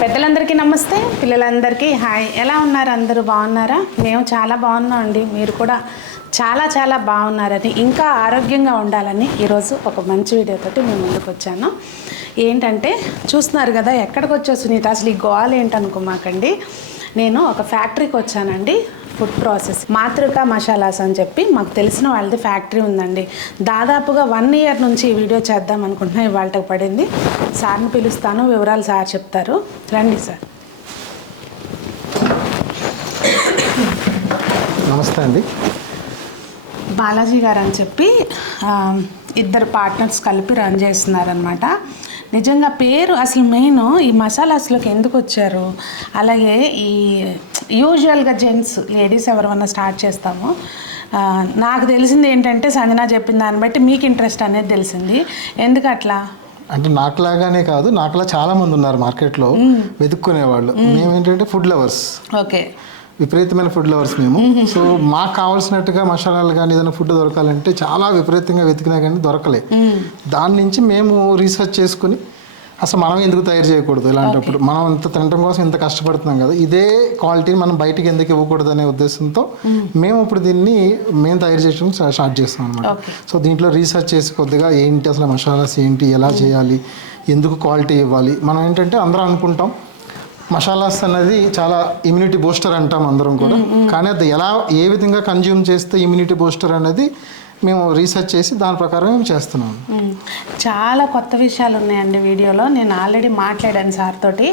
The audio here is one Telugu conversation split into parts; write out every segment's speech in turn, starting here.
పెద్దలందరికీ నమస్తే, పిల్లలందరికీ హాయ్. ఎలా ఉన్నారు? అందరూ బాగున్నారా? మేము చాలా బాగున్నాం అండి. మీరు కూడా చాలా చాలా బాగున్నారని, ఇంకా ఆరోగ్యంగా ఉండాలని ఈరోజు ఒక మంచి వీడియోతోటి మేము ముందుకు వచ్చాను. ఏంటంటే చూస్తున్నారు కదా, ఎక్కడికి వచ్చా సునీత, అసలు ఈ గోల్ ఏంటనుకోమాకండి. నేను ఒక ఫ్యాక్టరీకి వచ్చానండి. ఫుడ్ ప్రాసెస్ మాతృక మసాలాస్ అని చెప్పి మాకు తెలిసిన వాళ్ళది ఫ్యాక్టరీ ఉందండి. దాదాపుగా 1 ఇయర్ నుంచి ఈ వీడియో చేద్దాం అనుకుంటున్నా, ఇవాళకి పడింది. సార్ని పిలుస్తాను, వివరాలు సార్ చెప్తారు. రండి సార్. నమస్తే అండి. బాలాజీ గారు అని చెప్పి ఇద్దరు పార్ట్నర్స్ కలిపి రన్ చేస్తున్నారనమాట. నిజంగా పేరు అసలు మెయిన్ ఈ మసాలాస్లోకి ఎందుకు వచ్చారు, అలాగే ఈ యూజువల్గా జెంట్స్ లేడీస్ ఎవరైనా స్టార్ట్ చేస్తామో, నాకు తెలిసింది ఏంటంటే సంజన చెప్పిన దాన్ని బట్టి మీకు ఇంట్రెస్ట్ అనేది తెలిసింది. ఎందుకు అట్లా అంటే నాకులాగానే కాదు, నాకులా చాలా మంది ఉన్నారు మార్కెట్లో వెతుక్కునేవాళ్ళు. మేమేంటంటే ఫుడ్ లవర్స్, ఓకే, విపరీతమైన ఫుడ్ లవర్స్ మేము. సో మాకు కావాల్సినట్టుగా మసాలాలు కానీ ఏదైనా ఫుడ్ దొరకాలంటే చాలా విపరీతంగా వెతికినా కానీ దొరకలే. దాని నుంచి మేము రీసెర్చ్ చేసుకుని అసలు మనం ఎందుకు తయారు చేయకూడదు, ఇలాంటప్పుడు మనం ఇంత తినడం కోసం ఇంత కష్టపడుతున్నాం కదా, ఇదే క్వాలిటీని మనం బయటికి ఎందుకు ఇవ్వకూడదు అనే ఉద్దేశంతో మేము ఇప్పుడు దీన్ని మేము తయారు చేయడం స్టార్ట్ చేస్తాం అనమాట. సో దీంట్లో రీసెర్చ్ చేసి కొద్దిగా ఏంటి అసలు మసాలాస్ ఏంటి, ఎలా చేయాలి, ఎందుకు క్వాలిటీ ఇవ్వాలి. మనం ఏంటంటే అందరం అనుకుంటాం మసాలాస్ అనేది చాలా ఇమ్యూనిటీ బూస్టర్ అంటాం అందరం కూడా, కానీ అది ఎలా ఏ విధంగా కన్జ్యూమ్ చేస్తే ఇమ్యూనిటీ బూస్టర్ అనేది మేము రీసెర్చ్ చేసి దాని ప్రకారం మేము చేస్తున్నాం. చాలా కొత్త విషయాలు ఉన్నాయండి వీడియోలో. నేను ఆల్రెడీ మాట్లాడాను సార్ తోటి.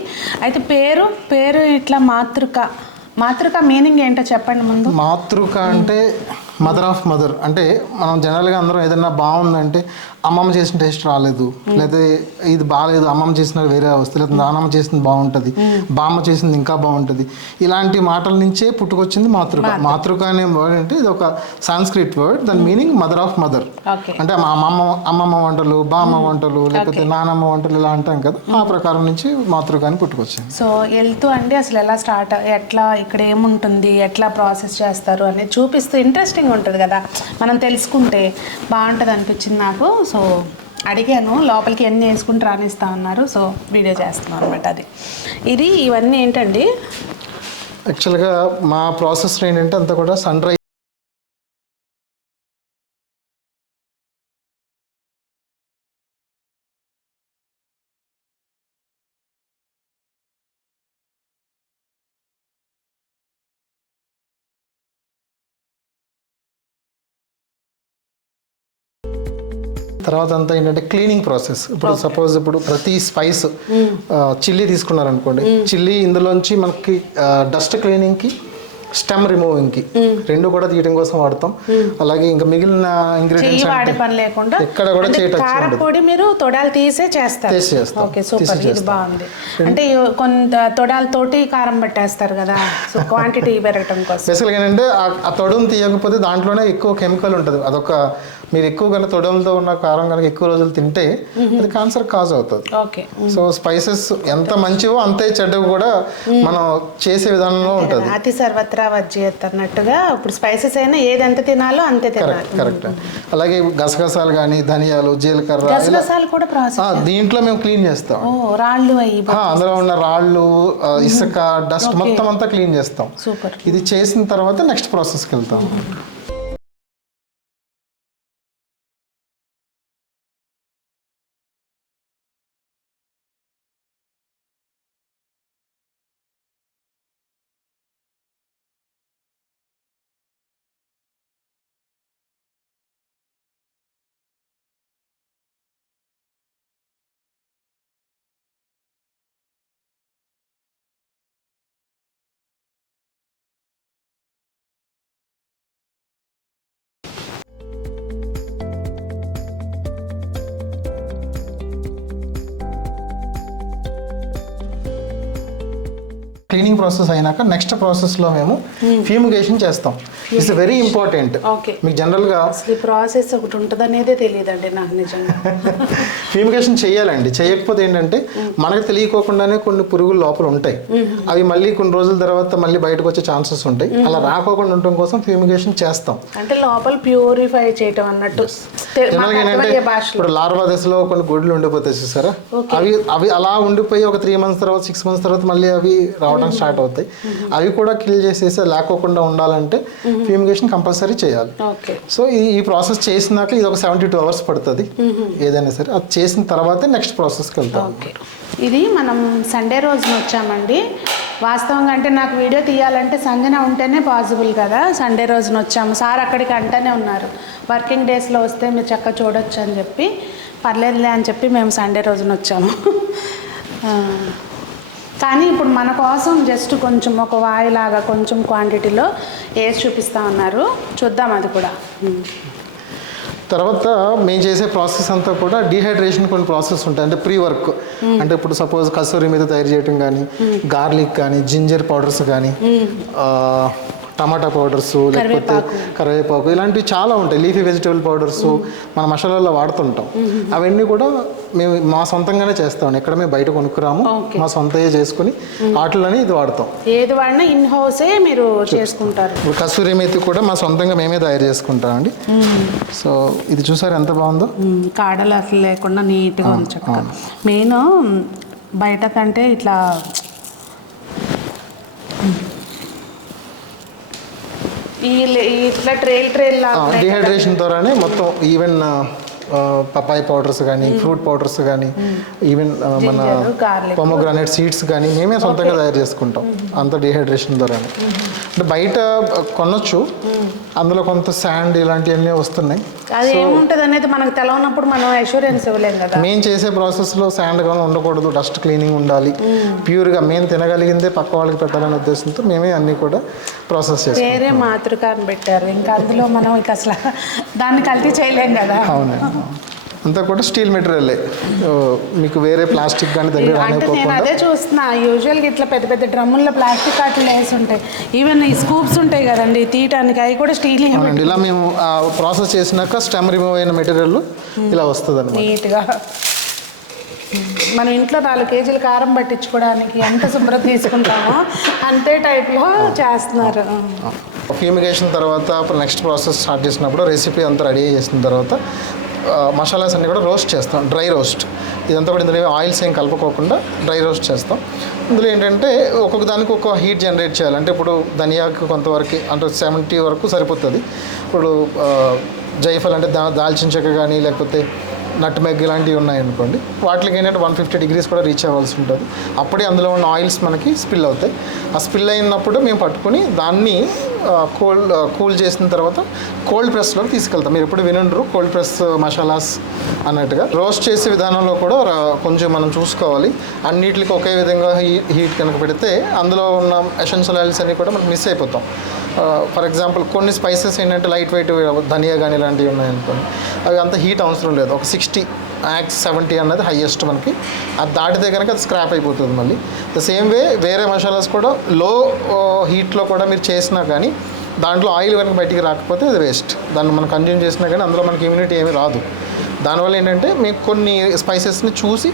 అయితే పేరు ఇట్లా మాతృక మీనింగ్ ఏంటో చెప్పండి ముందు. మాతృక అంటే మదర్ ఆఫ్ మదర్. అంటే మనం జనరల్గా అందరం ఏదైనా బాగుందంటే అమ్మమ్మ చేసిన టేస్ట్ రాలేదు, లేదా ఇది బాగాలేదు అమ్మమ్మ చేసిన వేరే వస్తుంది, లేదా నాన్నమ్మ చేసింది బాగుంటుంది, బామ్మ చేసింది ఇంకా బాగుంటుంది, ఇలాంటి మాటల నుంచే పుట్టుకొచ్చింది మాతృక. మాతృక అనే వర్డ్ అంటే ఇది ఒక సాంస్క్రిట్ వర్డ్, దాని మీనింగ్ మదర్ ఆఫ్ మదర్. అంటే మా అమ్మమ్మ వంటలు, బామ్మ వంటలు, లేకపోతే నానమ్మ వంటలు ఇలా అంటాం కదా, ఆ ప్రకారం నుంచి మాతృక అని పుట్టుకొచ్చింది. సో వెళ్తూ అండి అసలు ఎలా స్టార్ట్, ఎట్లా ఇక్కడ ఏముంటుంది, ఎట్లా ప్రాసెస్ చేస్తారు అనేది చూపిస్తూ ఇంట్రెస్టింగ్ ఉంటుంది కదా, మనం తెలుసుకుంటే బాగుంటుంది అనిపించింది నాకు. సో అడిగాను, లోపలికి ఎన్ని వేసుకుంటూ రానిస్తా ఉన్నారు. సో వీడియో చేస్తున్నాం అనమాట. అది ఇవన్నీ ఏంటండి యాక్చువల్గా మా ప్రాసెస్ ఏంటంటే అంతా కూడా సన్ రైజ్ తర్వాత అంతా ఏంటంటే క్లీనింగ్ ప్రాసెస్. ఇప్పుడు సపోజ్ ఇప్పుడు ప్రతి స్పైస్ చిల్లీ తీసుకున్నారనుకోండి, చిల్లీ ఇందులోంచి మనకి డస్ట్ క్లీనింగ్కి, స్టెమ్ రిమూవింగ్కి రెండు కూడా తీయడం కోసం వాడతాం. అలాగే ఇంకా మిగిలిన ఇంగ్రీడియంట్స్ ఎక్కడ కూడా కారపొడి మీరు తొడాలు తీసే చేస్తారు. ఓకే, సూపర్, ఇది బాగుంది. అంటే కొంత తొడాలతోటి కారం పట్టేస్తారు కదా, సో క్వాంటిటీ పెరగడం కోసం. బేసికల్గా ఏంటంటే ఆ తొడును తీయకపోతే దాంట్లోనే ఎక్కువ కెమికల్ ఉంటుంది. అదొక మీరు ఎక్కువ కనుక తొడలతో ఉన్న కారం కనుక ఎక్కువ రోజులు తింటే అది క్యాన్సర్ కాజ్ అవుతుంది. సో స్పైసెస్ ఎంత మంచివో అంతే చెడ్డవి కూడా మనం చేసే విధానంలో ఉంటుంది. అతి సర్వత్రా వజ్జేత్ అన్నట్టుగా ఇప్పుడు స్పైసెస్ అయినా ఏది ఎంత తినాలో అంతే తినాలి. కరెక్ట్. అలాగే గసగసాలు కానీ, ధనియాలు, జీలకర్ర, గసగసాలు కూడా ప్రాసెస్ దీంట్లో మేము క్లీన్ చేస్తాం. రాళ్ళు అందులో ఉన్న రాళ్ళు, ఇసుక, డస్ట్ మొత్తం అంతా క్లీన్ చేస్తాం. సూపర్. ఇది చేసిన తర్వాత నెక్స్ట్ ప్రాసెస్కి వెళ్తాం. క్లీనింగ్ ప్రాసెస్ అయినాక నెక్స్ట్ ప్రాసెస్లో మేము ఫ్యూమిగేషన్ చేస్తాం. It's very important. ఓకే. మీకు జనరల్గా అసలు ఈ ప్రాసెస్ ఒకటి ఉంటుంది అనేదే తెలియదండి నాకు నిజంగా. ఫ్యూమిగేషన్ చేయాలండి. చేయకపోతే ఏంటంటే మనకు తెలియకోకుండానే కొన్ని పురుగులు లోపల ఉంటాయి. అవి మళ్ళీ కొన్ని రోజుల తర్వాత మళ్ళీ బయటకు వచ్చే ఛాన్సెస్ ఉంటాయి. అలా రాకోకుండా ఉండటం కోసం ఫ్యూమిగేషన్ చేస్తాం. అంటే లోపల ప్యూరిఫై చేయటం అన్నట్టు. జనరల్గా ఏంటంటే ఇప్పుడు లార్వా దశలో కొన్ని గుడ్లు ఉండిపోతాయి చూసారా, అవి అవి అలా ఉండిపోయి ఒక 3 months తర్వాత 6 months తర్వాత మళ్ళీ అవి రావడం స్టార్ట్ అవుతాయి. అవి కూడా కిల్ చేసేసి లేకోకుండా ఉండాలంటే ఫ్యూమిగేషన్ కంపల్సరీ చేయాలి. సో ఈ ప్రాసెస్ చేసినాక ఇది ఒక 72 hours పడుతుంది ఏదైనా సరే. అది చేసిన తర్వాతే నెక్స్ట్ ప్రాసెస్కి వెళ్తాం. ఓకే. ఇది మనం సండే రోజున వచ్చామండి. వాస్తవంగా అంటే నాకు వీడియో తీయాలంటే సంజన ఉంటేనే పాసిబుల్ కదా. సండే రోజున వచ్చాము. సార్ అక్కడికి అంటేనే ఉన్నారు వర్కింగ్ డేస్లో వస్తే మీరు చక్కగా చూడొచ్చు అని చెప్పి, పర్లేదులే అని చెప్పి మేము సండే రోజున వచ్చాము. కానీ ఇప్పుడు మన కోసం జస్ట్ కొంచెం ఒక వాయిలాగా కొంచెం క్వాంటిటీలో వేసి చూపిస్తామన్నారు. చూద్దాం అది కూడా. తర్వాత మేము చేసే ప్రాసెస్ అంతా కూడా డీహైడ్రేషన్ కొన్ని ప్రాసెస్ ఉంటాయి. అంటే ప్రీ వర్క్ అంటే ఇప్పుడు సపోజ్ కసూరి మీద తయారు చేయడం కానీ, గార్లిక్ కానీ, జింజర్ పౌడర్స్ కానీ, టమాటా పౌడర్స్, లేకపోతే కరివేపాకు, ఇలాంటివి చాలా ఉంటాయి. లీఫీ వెజిటబుల్ పౌడర్స్ మన మసాలాల్లో వాడుతుంటాం. అవన్నీ కూడా మేము మా సొంతంగానే చేస్తాం. ఎక్కడ మేము బయట కొనుక్కురాము, మా సొంతయే చేసుకుని వాటిలోనే ఇది వాడతాం. ఏది వాడినా ఇన్ హౌసే మీరు చేసుకుంటారు. ఇప్పుడు కసూరి మేతి కూడా మా సొంతంగా మేమే తయారు చేసుకుంటామండి. సో ఇది చూసారు ఎంత బాగుందో, కాడలు అసలు లేకుండా నీట్గా ఉంది చక్కగా. మెయిన్ బయట కంటే ఇట్లా ఇట్లా ట్రైల్ డిహైడ్రేషన్ ద్వారానే మొత్తం ఈవెన్ పపాయి పౌడర్స్ కానీ, ఫ్రూట్ పౌడర్స్ కానీ, ఈవెన్ మన పొమోగ్రానైట్ సీడ్స్ కానీ మేమే సొంతంగా తయారు చేసుకుంటాం. అంత డిహైడ్రేషన్ ద్వారానే. అంటే బయట కొనొచ్చు, అందులో కొంత శాండ్ ఇలాంటివన్నీ వస్తున్నాయి. అది ఏముంటుంది అనేది మనకు తెలవనప్పుడు మనం అష్యూరెన్స్ ఇవ్వలేం కదా. మేము చేసే ప్రాసెస్లో శాండ్ కానీ ఉండకూడదు, డస్ట్ క్లీనింగ్ ఉండాలి. ప్యూర్గా మేము తినగలిగిందే పక్క వాళ్ళకి పెట్టాలనే ఉద్దేశంతో మేమే అన్నీ కూడా ప్రాసెస్ చేస్తాం. వేరే మాతృకాన్ని పెట్టారు, ఇంకా అందులో మనం ఇక అసలు దాన్ని కల్తీ చేయలేం కదా. అవునండి. అంతా కూడా స్టీల్ మెటీరియలే, మీకు వేరే ప్లాస్టిక్ కానీ దగ్గర అంటే నేను అదే చూస్తున్నా. యూజువల్గా ఇట్లా పెద్ద పెద్ద డ్రమ్ముల్లో ప్లాస్టిక్ అట్లా వేసి ఉంటాయి. ఈవెన్ ఈ స్కూప్స్ ఉంటాయి కదండి తీయటానికి, అవి కూడా స్టీల్. ఇలా మేము ప్రాసెస్ చేసినాక స్టెమ్ రిమూవ్ అయిన మెటీరియల్ ఇలా వస్తుంది అన్నమాట నీట్గా. మనం ఇంట్లో 4 kgs కారం పట్టించుకోవడానికి ఎంత శుభ్రత తీసుకుంటామో అంతే టైప్లో చేస్తున్నారు. ఫ్యూమిగేషన్ తర్వాత నెక్స్ట్ ప్రాసెస్ స్టార్ట్ చేసినప్పుడు రెసిపీ అంతా రెడీ చేసిన తర్వాత మసాలాస్ అన్నీ కూడా రోస్ట్ చేస్తాం. డ్రై రోస్ట్ ఇదంతా కూడా ఇందులో ఆయిల్స్ ఏం కలుపుకోకుండా డ్రై రోస్ట్ చేస్తాం. ఇందులో ఏంటంటే ఒక్కొక్క దానికి ఒక హీట్ జనరేట్ చేయాలి. అంటే ఇప్పుడు ధనియాకు కొంతవరకు అంటే 70 వరకు సరిపోతుంది. ఇప్పుడు జైఫల్ అంటే దాల్చిన చెక్క కానీ, లేకపోతే నట్ మెగ్ ఇలాంటివి ఉన్నాయనుకోండి, వాటికి ఏంటంటే 150 degrees కూడా రీచ్ అవ్వాల్సి ఉంటుంది. అప్పుడే అందులో ఉన్న ఆయిల్స్ మనకి స్పిల్ అవుతాయి. ఆ స్పిల్ అయినప్పుడు మేము పట్టుకుని దాన్ని కూల్ చేసిన తర్వాత కోల్డ్ ప్రెస్లోకి తీసుకెళ్తాం. మీరు ఎప్పుడు వినుండ్రు కోల్డ్ ప్రెస్ మసాలాస్ అన్నట్టుగా. రోస్ట్ చేసే విధానంలో కూడా కొంచెం మనం చూసుకోవాలి. అన్నిటికి ఒకే విధంగా హీట్ కనుక పెడితే అందులో ఉన్న ఎసెన్షియల్ ఆయిల్స్ అన్నీ కూడా మనం మిస్ అయిపోతాం. ఫర్ ఎగ్జాంపుల్ కొన్ని స్పైసెస్ ఏంటంటే లైట్ వెయిట్ ధనియా కానీ ఇలాంటివి ఉన్నాయనుకోండి, అవి అంత హీట్ అవసరం లేదు. ఒక 60 max 70 అన్నది హైయెస్ట్ మనకి. అది దాటితే కనుక అది స్క్రాప్ అయిపోతుంది మళ్ళీ. ద సేమ్ వే వేరే మసాలాస్ కూడా లో హీట్లో కూడా మీరు చేసినా కానీ దాంట్లో ఆయిల్ కనుక బయటికి రాకపోతే అది వేస్ట్. దాన్ని మనం కన్జ్యూమ్ చేసినా కానీ అందులో మనకి ఇమ్యూనిటీ ఏమీ రాదు. దానివల్ల ఏంటంటే మీకు కొన్ని స్పైసెస్ని చూసి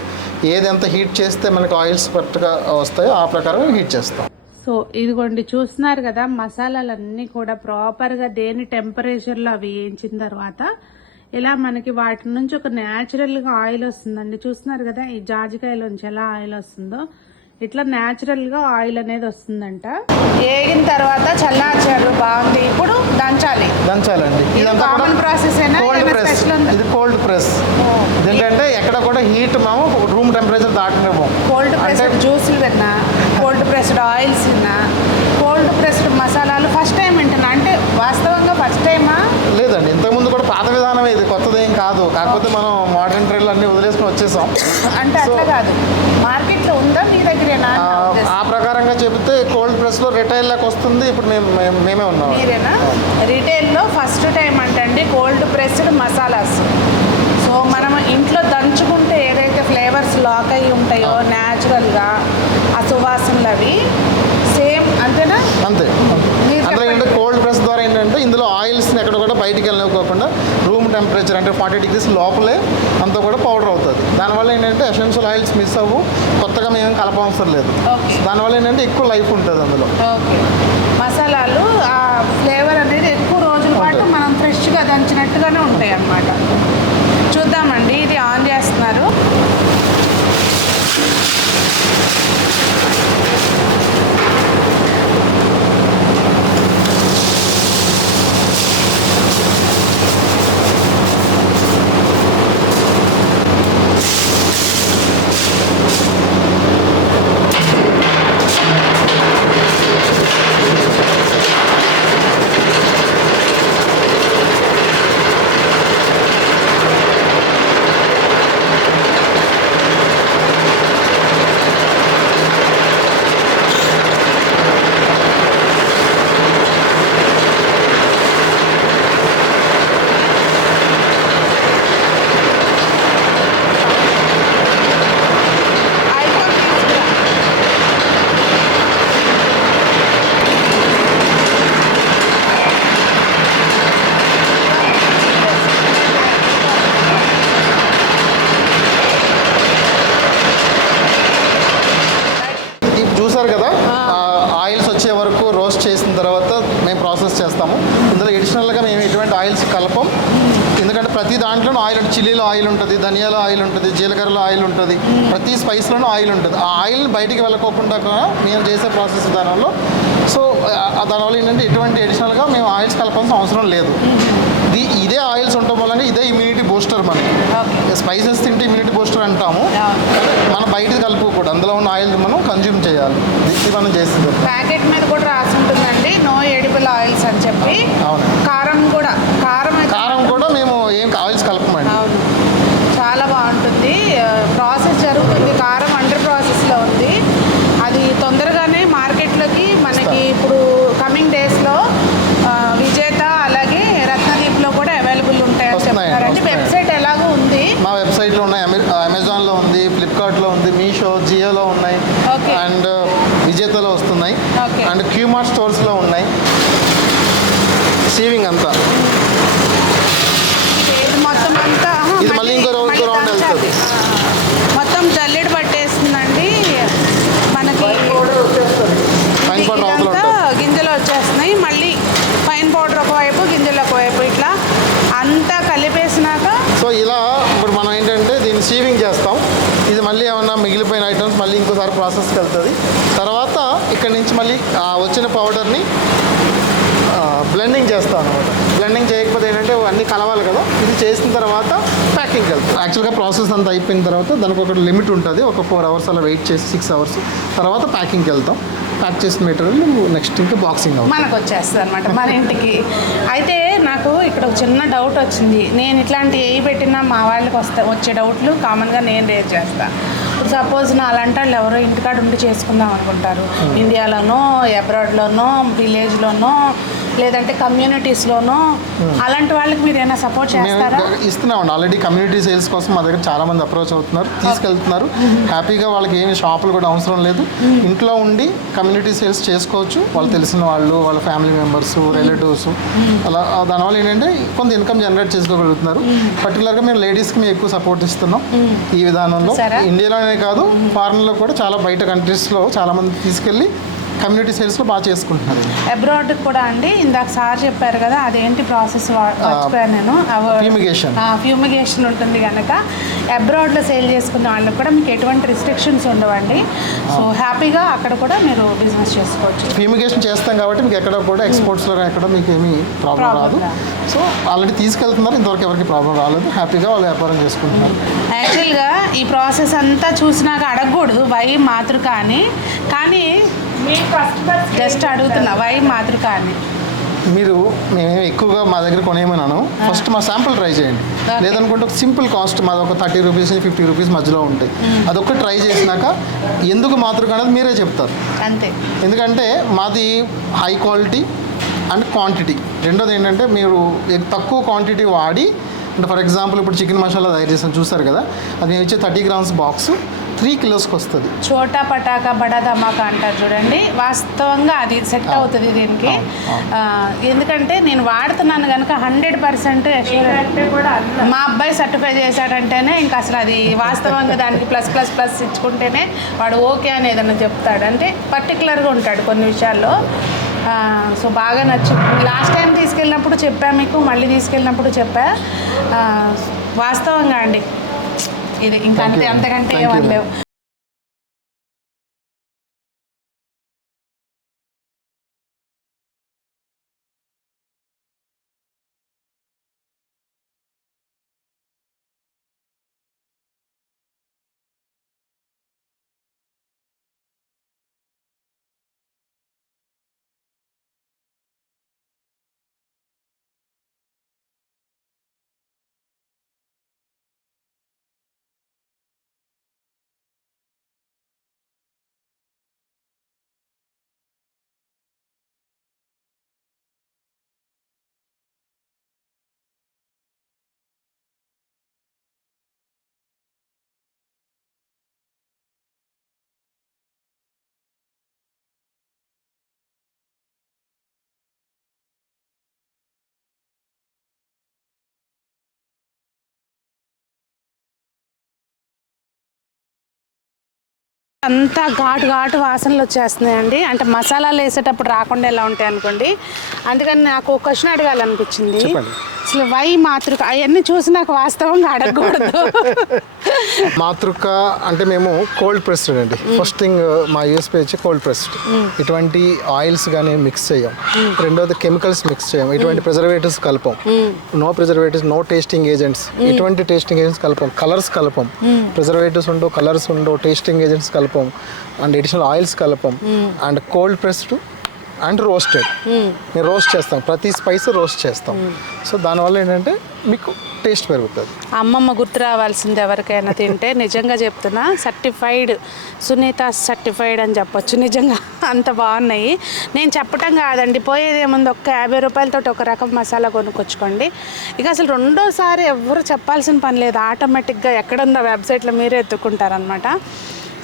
ఏది ఎంత హీట్ చేస్తే మనకి ఆయిల్స్ కరెక్ట్గా వస్తాయో ఆ ప్రకారం హీట్ చేస్తాం. సో ఇదిగోండి చూస్తున్నారు కదా, మసాలాలన్నీ కూడా ప్రాపర్గా దేని టెంపరేచర్లో అవి వేయించిన తర్వాత ఇలా మనకి వాటి నుంచి ఒక న్యాచురల్గా ఆయిల్ వస్తుందండి. చూస్తున్నారు కదా ఈ జాజికాయలోంచి ఎలా ఆయిల్ వస్తుందో, ఇట్లా న్యాచురల్గా ఆయిల్ అనేది వస్తుందంట. వేగిన తర్వాత చల్లార్చారు, బాగుంది. ఇప్పుడు దంచాలండి. కామన్ ప్రాసెస్ ఇది కోల్డ్ ప్రెస్. ఏంటంటే ఎక్కడ కూడా హీట్ మేము రూమ్ టెంపరేచర్ దాటినివ్వం. కోల్డ్ ప్రెస్డ్ జ్యూసులు విన్నా, కోల్డ్ ప్రెస్డ్ ఆయిల్స్ విన్నా, కోల్డ్ ప్రెస్డ్ మసాలాలు ఫస్ట్ టైం వింటున్నా. అంటే వాస్తవంగా ఫస్ట్ టైమా? లేదండి, ఇంతకుముందు కూడా పాత విధానమే, ఇది కొత్తదేం కాదు. కాకపోతే మనం మోడర్న్ ట్రెండ్లు అన్నీ వదిలేసుకుని వచ్చేసాం. అంటే అట్లా కాదు, మార్కెట్లో ఉందా మీ దగ్గరేనా? ఆ ప్రకారంగా చెబితే కోల్డ్ ప్రెస్లో రిటైల్లోకి వస్తుంది. ఇప్పుడు మేమే ఉన్నాం. మీరేనా? రిటైల్లో ఫస్ట్ టైం అంటండి కోల్డ్ ప్రెస్డ్ మసాలాస్. సో మనం ఇంట్లో దంచుకుంటే ఏదైతే ఫ్లేవర్స్ లాక్ అయ్యి ఉంటాయో న్యాచురల్గా ఆ సువాసనలు అవి సేమ్ అంతేనా? అంతే. అందులో ఏంటంటే కోల్డ్ ప్రెస్ ద్వారా ఏంటంటే కూడా బయటికి వెళ్ళనివ్వకుండా రూమ్ టెంపరేచర్ అంటే 40 degrees లోపలే అంతా కూడా పౌడర్ అవుతుంది. దానివల్ల ఏంటంటే ఎసెన్షియల్ ఆయిల్స్ మిస్ అవ్వు, కొత్తగా మేము కలపవసరం లేదు. దానివల్ల ఏంటంటే ఎక్కువ లైఫ్ ఉంటుంది అందులో. ఓకే, మసాలాలు ఆ ఫ్లేవర్ అనేది ఎక్కువ రోజుల పాటు మనం ఫ్రెష్గా దంచినట్టుగానే ఉంటాయి అన్నమాట. చూద్దామండి, ఇది ఆన్ చేస్తున్నారు. చూసారు కదా, ఆయిల్స్ వచ్చే వరకు రోస్ట్ చేసిన తర్వాత మేము ప్రాసెస్ చేస్తాము. ఇందులో ఎడిషనల్గా మేము ఎటువంటి ఆయిల్స్ కలపం. ఎందుకంటే ప్రతి దాంట్లోనూ ఆయిల్ ఉంటుంది. చిల్లీలో ఆయిల్ ఉంటుంది, ధనియాలో ఆయిల్ ఉంటుంది, జీలకర్రలో ఆయిల్ ఉంటుంది, ప్రతి స్పైస్లోనూ ఆయిల్ ఉంటుంది. ఆ ఆయిల్ బయటికి వెళ్ళకోకుండా మేము చేసే ప్రాసెస్ విధానంలో సో దానివల్ల ఏంటంటే ఎటువంటి ఎడిషనల్గా మేము ఆయిల్స్ కలపాల్సిన అవసరం లేదు. ఇదే ఆయిల్స్ ఉండటం వల్ల ఇదే ఇమ్యూనిటీ బూస్టర్. మనకి స్పైసెస్ తింటే ఇమ్యూనిటీ బూస్టర్ అంటాము, మనం బయటది కలుపుకోకూడదు. అందులో ఉన్న ఆయిల్ మనం కన్జ్యూమ్ చేయాలి. ఇది మనం చేస్తుంది. ప్యాకెట్ మీద కూడా రాసి ఉంటుందండి, నో ఎడిబుల్ ఆయిల్స్ అని చెప్పి. అవును. కారం కూడా మేము ఏం ఆయిల్స్ కలపమండి. అవును, చాలా బాగుంటుంది. ప్రాసెస్ జరుగుతుంది, కారం అండర్ ప్రాసెస్లో ఉంది. అది తొందరగానే మార్కెట్లోకి మనకి ఇప్పుడు కమింగ్ డేస్లో విజేత అలాగే రత్నదీప్లో కూడా అవైలబుల్ ఉంటాయని చెప్తారండి. వెబ్సైట్ ఎలాగో ఉంది, మా వెబ్సైట్లో ఉన్నాయి, అమెజాన్లో ఉంది, ఫ్లిప్కార్ట్లో ఉంది, మీషో, జియోలో ఉన్నాయి, అండ్ విజేతలో వస్తున్నాయి, అండ్ క్యూమార్ట్ స్టోర్స్లో ఉన్నాయి. సీవింగ్ అంతా మొత్తం అంతా ఇది మళ్ళీ ఇంకో రౌండ్ వెళ్తుంది. మొత్తం జల్లెడ పట్టేస్తుందండి మనకి. ఫైన్ పౌడర్ ఇదంతా గింజలు వచ్చేస్తున్నాయి, మళ్ళీ ఫైన్ పౌడర్ ఒకవైపు గింజలు ఒకవైపు ఇట్లా అంతా కలిపేసినాక సో ఇలా ఇప్పుడు మనం ఏంటంటే దీన్ని సీవింగ్ చేస్తాం. ఇది మళ్ళీ ఏమన్నా మిగిలిపోయిన ఐటమ్స్ మళ్ళీ ఇంకోసారి ప్రాసెస్కి వెళ్తుంది. తర్వాత ఇక్కడి నుంచి మళ్ళీ వచ్చిన పౌడర్ని బ్లెండింగ్ చేస్తాం అనమాట. బ్లెండింగ్ చేయకపోతే ఏంటంటే అన్నీ కలవాలి కదా. ఇది చేసిన తర్వాత ప్యాకింగ్ వెళ్తాం. యాక్చువల్గా ప్రాసెస్ అంతా అయిపోయిన తర్వాత దానికి ఒక లిమిట్ ఉంటుంది. ఒక 4 hours అలా వెయిట్ చేసి 6 hours తర్వాత ప్యాకింగ్కి వెళ్తాం. ప్యాక్ చేసిన మెటీరియల్ నెక్స్ట్ ఇంకా బాక్సింగ్ మనకు వచ్చేస్తుంది అనమాట మన ఇంటికి. అయితే నాకు ఇక్కడ ఒక చిన్న డౌట్ వచ్చింది. నేను ఇట్లాంటి ఏ పెట్టినా మా వాళ్ళకి వచ్చే డౌట్లు కామన్గా నేను రేజ్ చేస్తాను. ఇప్పుడు సపోజ్ నా అలాంటి వాళ్ళు ఎవరో ఇంటికాడ ఉండి చేసుకుందాం అనుకుంటారు, ఇండియాలోనో అబ్రాడ్లోనో విలేజ్లోనో లేదంటే కమ్యూనిటీస్లోనో, అలాంటి వాళ్ళకి మీరు ఏమైనా సపోర్ట్ చేస్తారా? ఇస్తున్నామండి. ఆల్రెడీ కమ్యూనిటీ సేల్స్ కోసం మా దగ్గర చాలా మంది అప్రోచ్ అవుతున్నారు, తీసుకెళ్తున్నారు. హ్యాపీగా వాళ్ళకి ఏమి షాపులు కూడా అవసరం లేదు, ఇంట్లో ఉండి కమ్యూనిటీ సేల్స్ చేసుకోవచ్చు. వాళ్ళు తెలిసిన వాళ్ళు, వాళ్ళ ఫ్యామిలీ మెంబర్స్, రిలేటివ్స్, అలా దానివల్ల ఏంటంటే కొంత ఇన్కమ్ జనరేట్ చేసుకోగలుగుతున్నారు. పర్టికులర్గా మేము లేడీస్కి మేము ఎక్కువ సపోర్ట్ ఇస్తున్నాం ఈ విధానంలో. ఇండియాలోనే కాదు, ఫారెన్లో కూడా చాలా బయట కంట్రీస్లో చాలా మంది తీసుకెళ్ళి కమ్యూనిటీ సేల్స్లో బాగా చేసుకుంటున్నారు. అబ్రాడ్ కూడా అండి, ఇందాక సార్ చెప్పారు కదా, అదేంటి ప్రాసెస్ మర్చిపోయాను నేను. ఫ్యూమిగేషన్ ఉంటుంది కనుక అబ్రాడ్లో సేల్ చేసుకున్న వాళ్ళకి కూడా మీకు ఎటువంటి రిస్ట్రిక్షన్స్ ఉండవండి. సో హ్యాపీగా అక్కడ కూడా మీరు బిజినెస్ చేసుకోవచ్చు. ఫ్యూమిగేషన్ చేస్తాం కాబట్టి మీకు ఎక్కడ కూడా ఎక్స్పోర్ట్స్లో ఎక్కడ మీకు ఏమీ ప్రాబ్లం రాదు. సో ఆల్రెడీ తీసుకెళ్తున్నారు, ఇంతవరకు ఎవరికి ప్రాబ్లం రాలేదు, హ్యాపీగా వాళ్ళు వ్యాపారం చేసుకుంటున్నారు. యాక్చువల్గా ఈ ప్రాసెస్ అంతా చూసినాక అడగకూడదు వై మాతృక అని, కానీ జస్ట్ అడుగుతున్నా వై మాతృక అని. మీరు మేము ఎక్కువగా మా దగ్గర కొనేమన్నాను, ఫస్ట్ మా శాంపుల్ ట్రై చేయండి. లేదనుకుంటే ఒక సింపుల్ కాస్ట్ మాది ఒక 30 రూపీస్ నుంచి 50 రూపీస్ మధ్యలో ఉంటాయి. అదొక ట్రై చేసినాక ఎందుకు మాతృక అనేది మీరే చెప్తారు. అంతే. ఎందుకంటే మాది హై క్వాలిటీ అండ్ క్వాంటిటీ. రెండోది ఏంటంటే మీరు తక్కువ క్వాంటిటీ వాడి, అంటే ఫర్ ఎగ్జాంపుల్ ఇప్పుడు చికెన్ మసాలా తయారు చేసాను చూస్తారు కదా, అది మేము ఇచ్చే 30 grams బాక్స్ 3 కిలోస్కి వస్తుంది. చోటా పటాకా బడా ధమాకా అంటారు చూడండి, వాస్తవంగా అది సెట్ అవుతుంది దీనికి. ఎందుకంటే నేను వాడుతున్నాను కనుక 100% మా అబ్బాయి సర్టిఫై చేశాడంటేనే ఇంకా అసలు అది వాస్తవంగా దానికి ప్లస్ ఇచ్చుకుంటేనే వాడు ఓకే అని ఏదన్నా చెప్తాడు. అంటే పర్టికులర్గా ఉంటాడు కొన్ని విషయాల్లో. సో బాగా నచ్చింది. లాస్ట్ టైం తీసుకెళ్ళినప్పుడు చెప్పా మీకు, మళ్ళీ తీసుకెళ్ళినప్పుడు చెప్పా. వాస్తవంగా అండి ఇది ఇంకా అంతకంటే ఏమనలేవు. అంతా ఘాటు వాసనలు వచ్చేస్తున్నాయండి. అంటే మసాలాలు వేసేటప్పుడు రాకుండా ఎలా ఉంటాయి అనుకోండి. అందుకని నాకు ఒక క్వశ్చన్ అడగాలనిపించింది. అసలు వై మాతృక అవన్నీ చూసి నాకు వాస్తవంగా అడగకూడదు. మాతృక అంటే మేము కోల్డ్ ప్రెస్డ్ అండి. ఫస్ట్ థింగ్ మా యూఎస్పీ వచ్చి కోల్డ్ ప్రెస్డ్. ఇటువంటి ఆయిల్స్ కానీ మిక్స్ చేయం. రెండోది కెమికల్స్ మిక్స్ చేయం. ఇటువంటి ప్రిజర్వేటివ్స్ కలపం. No preservatives, no tasting agents. ఇటువంటి టేస్టింగ్ ఏజెంట్స్ కలపం. కలర్స్ కలపం. ప్రిజర్వేటివ్స్ ఉండవు, కలర్స్ ఉండవు, టేస్టింగ్ ఏజెంట్స్ కలపం, అండ్ అడిషనల్ ఆయిల్స్ కలపం. And cold pressed and roasted. మేము రోస్ట్ చేస్తాం, ప్రతి స్పైస్ రోస్ట్ చేస్తాం. సో దానివల్ల ఏంటంటే మీకు టేస్ట్ పెరుగుతుంది. అమ్మమ్మ గుర్తు రావాల్సింది ఎవరికైనా తింటే. నిజంగా చెప్తున్నా, సర్టిఫైడ్ సునీత సర్టిఫైడ్ అని చెప్పొచ్చు. నిజంగా అంత బాగున్నాయి. నేను చెప్పటం కాదండి, పోయేదేముంది, ఒక్క 50 రూపాయలతో ఒక రకం మసాలా కొనుక్కొచ్చుకోండి. ఇక అసలు రెండోసారి ఎవరు చెప్పాల్సిన పని లేదు. ఆటోమేటిక్గా ఎక్కడుందో వెబ్సైట్లో మీరే ఎత్తుకుంటారనమాట.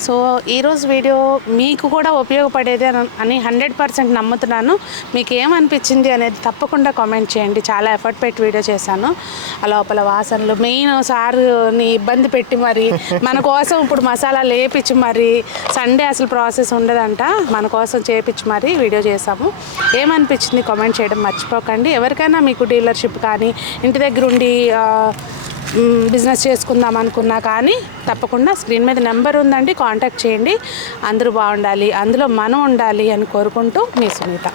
సో ఈరోజు వీడియో మీకు కూడా ఉపయోగపడేది అని 100% నమ్ముతున్నాను. మీకు ఏమనిపించింది అనేది తప్పకుండా కామెంట్ చేయండి. చాలా ఎఫర్ట్ పెట్టి వీడియో చేశాను. ఆ లోపల వాసనలు మెయిన్ సార్ని ఇబ్బంది పెట్టి మరి మన కోసం ఇప్పుడు మసాలాలు వేపించి మరి సండే అసలు ప్రాసెస్ ఉండదంట, మన కోసం చేపించి మరి వీడియో చేసాము. ఏమనిపించింది కామెంట్ చేయడం మర్చిపోకండి. ఎవరికైనా మీకు డీలర్షిప్ కానీ ఇంటి దగ్గర ఉండి బిజినెస్ చేసుకుందాం అనుకున్నా కానీ తప్పకుండా స్క్రీన్ మీద నెంబర్ ఉందండి, కాంటాక్ట్ చేయండి. అందరూ బాగుండాలి, అందులో మనం ఉండాలి అని కోరుకుంటూ మీ సునీత.